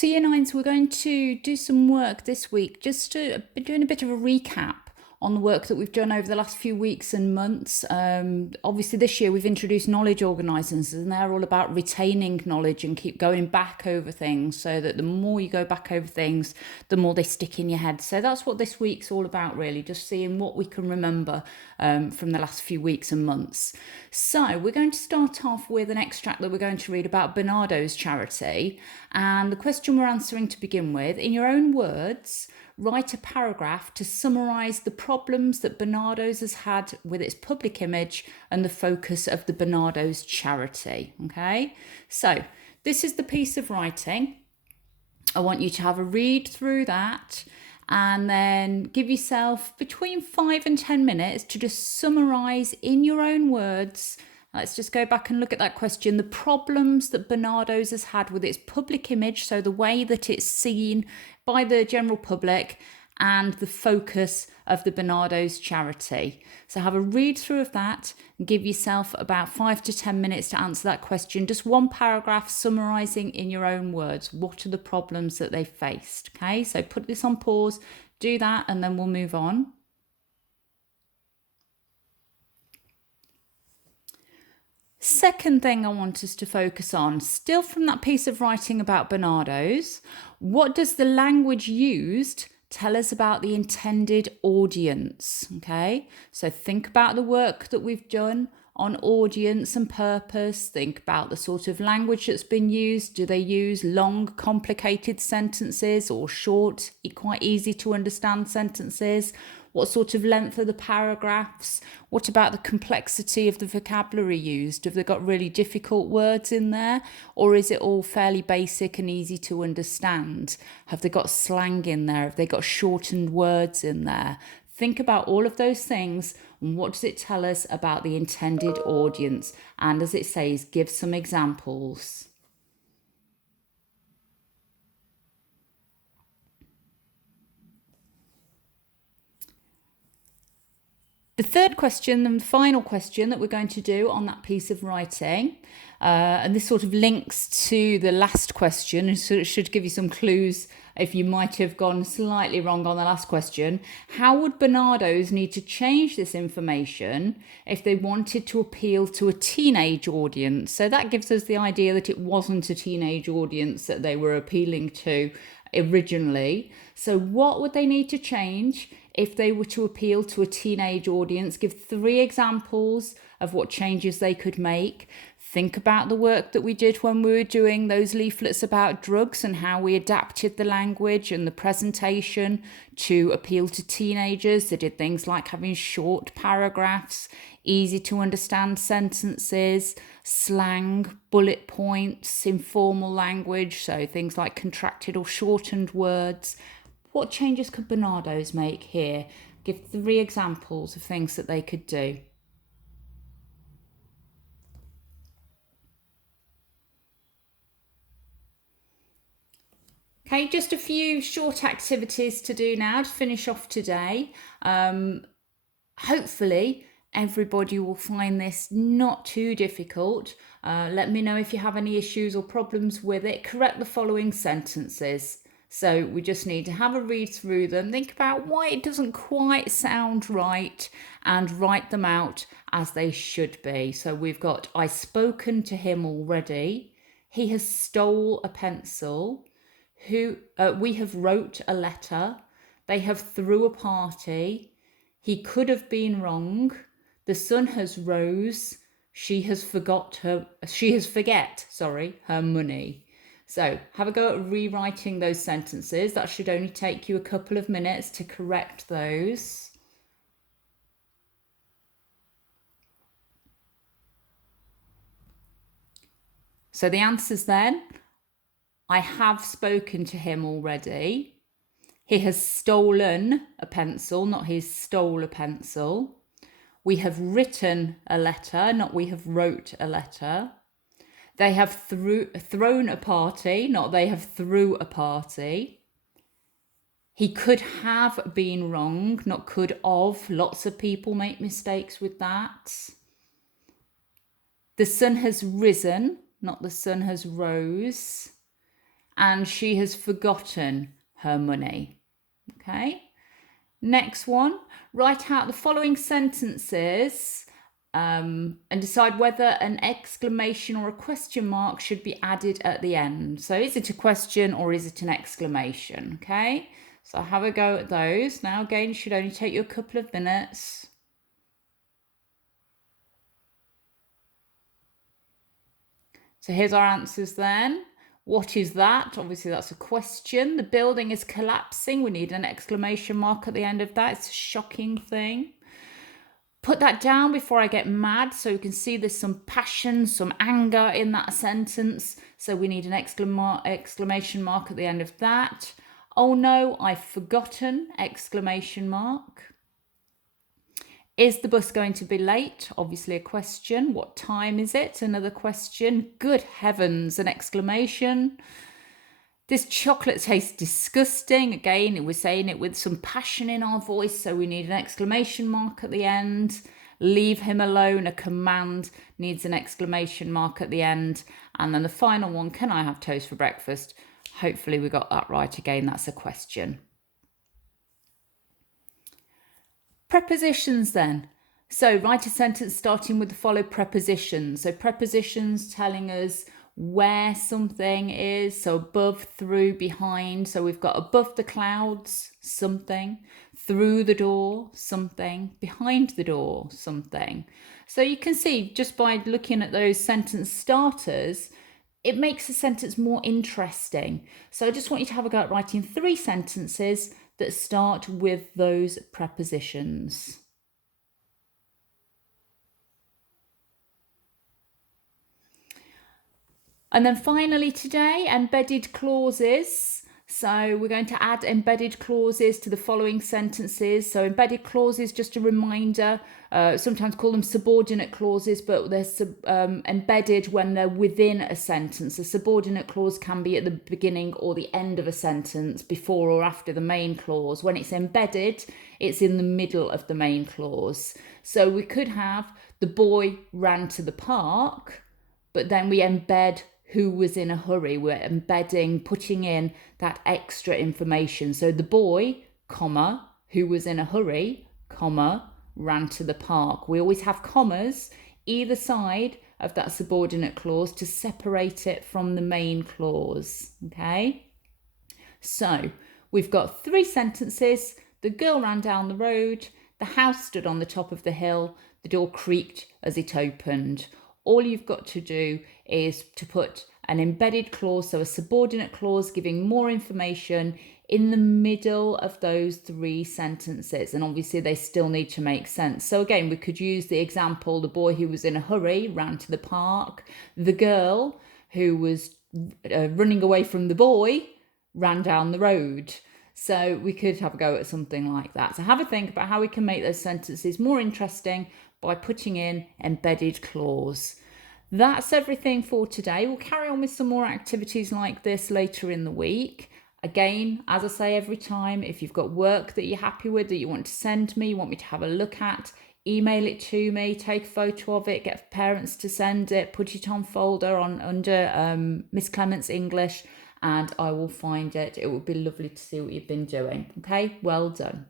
So Year 9s, we're going to do some work this week, just to be doing a bit of a recap on the work that we've done over the last few weeks and months. Obviously this year we've introduced knowledge organisers, and they're all about retaining knowledge and keep going back over things, so that the more you go back over things, the more they stick in your head. So that's what this week's all about, really, just seeing what we can remember from the last few weeks and months. So we're going to start off with an extract that we're going to read about Barnardo's charity, and the question we're answering to begin with: in your own words, write a paragraph to summarise the problems that Barnardo's has had with its public image and the focus of the Barnardo's charity. Okay, so this is the piece of writing. I want you to have a read through that and then give yourself between 5 and 10 minutes to just summarise in your own words. Let's just go back and look at that question. The problems that Barnardo's has had with its public image, so the way that it's seen by the general public, and the focus of the Barnardo's charity. So have a read through of that and give yourself about 5 to 10 minutes to answer that question. Just one paragraph summarising in your own words. What are the problems that they faced? Okay, so put this on pause, do that, and then we'll move on. Second thing I want us to focus on, still from that piece of writing about Barnardo's, what does the language used tell us about the intended audience? Okay, so think about the work that we've done on audience and purpose. Think about the sort of language that's been used. Do they use long, complicated sentences or short, quite easy to understand sentences? What sort of length are the paragraphs? What about the complexity of the vocabulary used? Have they got really difficult words in there? Or is it all fairly basic and easy to understand? Have they got slang in there? Have they got shortened words in there? Think about all of those things, and what does it tell us about the intended audience? And as it says, give some examples. The third question and the final question that we're going to do on that piece of writing, and this sort of links to the last question, and so it should give you some clues if you might have gone slightly wrong on the last question. How would Barnardo's need to change this information if they wanted to appeal to a teenage audience? So that gives us the idea that it wasn't a teenage audience that they were appealing to originally. So what would they need to change if they were to appeal to a teenage audience? Give 3 examples of what changes they could make. Think about the work that we did when we were doing those leaflets about drugs and how we adapted the language and the presentation to appeal to teenagers. They did things like having short paragraphs, easy to understand sentences, slang, bullet points, informal language, so things like contracted or shortened words. What changes could Barnardo's make here? Give 3 examples of things that they could do. Okay, just a few short activities to do now to finish off today. Hopefully everybody will find this not too difficult. Let me know if you have any issues or problems with it. Correct the following sentences. So we just need to have a read through them, think about why it doesn't quite sound right, and write them out as they should be. So we've got, I spoken to him already. He has stole a pencil. We have wrote a letter. They have threw a party. He could have been wrong. The sun has rose. She has forget her money. So have a go at rewriting those sentences. That should only take you a couple of minutes to correct those. So the answers then: I have spoken to him already. He has stolen a pencil, not he stole a pencil. We have written a letter, not we have wrote a letter. They have thrown a party, not they have threw a party. He could have been wrong, not could have. Lots of people make mistakes with that. The sun has risen, not the sun has rose. and she has forgotten her money. Okay. Next one, write out the following sentences and decide whether an exclamation or a question mark should be added at the end. So is it a question or is it an exclamation? Okay, so have a go at those. Now again, it should only take you a couple of minutes. So here's our answers then. What is that? Obviously, that's a question. The building is collapsing. We need an exclamation mark at the end of that. It's a shocking thing. Put that down before I get mad, so you can see there's some passion, some anger in that sentence. So we need an exclamation mark at the end of that. Oh no, I've forgotten, exclamation mark. Is the bus going to be late? Obviously a question. What time is it? Another question. Good heavens, an exclamation. This chocolate tastes disgusting. Again, we're saying it with some passion in our voice, so we need an exclamation mark at the end. Leave him alone, a command, needs an exclamation mark at the end. And then the final one, can I have toast for breakfast? Hopefully we got that right again. That's a question. Prepositions then. So write a sentence starting with the following prepositions. So prepositions telling us where something is. So above, through, behind. So we've got above the clouds, something. Through the door, something. Behind the door, something. So you can see just by looking at those sentence starters, it makes a sentence more interesting. So I just want you to have a go at writing 3 sentences that start with those prepositions. And then finally today, embedded clauses. So we're going to add embedded clauses to the following sentences. So embedded clauses, just a reminder, sometimes call them subordinate clauses, but they're embedded when they're within a sentence. A subordinate clause can be at the beginning or the end of a sentence, before or after the main clause. When it's embedded, it's in the middle of the main clause. So we could have the boy ran to the park, but then we embed who was in a hurry. We're embedding, putting in that extra information. So the boy, comma, who was in a hurry, comma, ran to the park. We always have commas either side of that subordinate clause to separate it from the main clause. Okay? So we've got 3 sentences. The girl ran down the road. The house stood on the top of the hill. The door creaked as it opened. All you've got to do is to put an embedded clause, so a subordinate clause giving more information in the middle of those 3 sentences. And obviously they still need to make sense. So again, we could use the example, the boy who was in a hurry ran to the park. The girl who was running away from the boy ran down the road. So we could have a go at something like that. So have a think about how we can make those sentences more interesting by putting in embedded clause. That's everything for today. We'll carry on with some more activities like this later in the week. Again, as I say every time, if you've got work that you're happy with, that you want to send me, you want me to have a look at, email it to me, take a photo of it, get parents to send it, put it on folder under Miss Clement's English, and I will find it. It would be lovely to see what you've been doing. Okay, well done.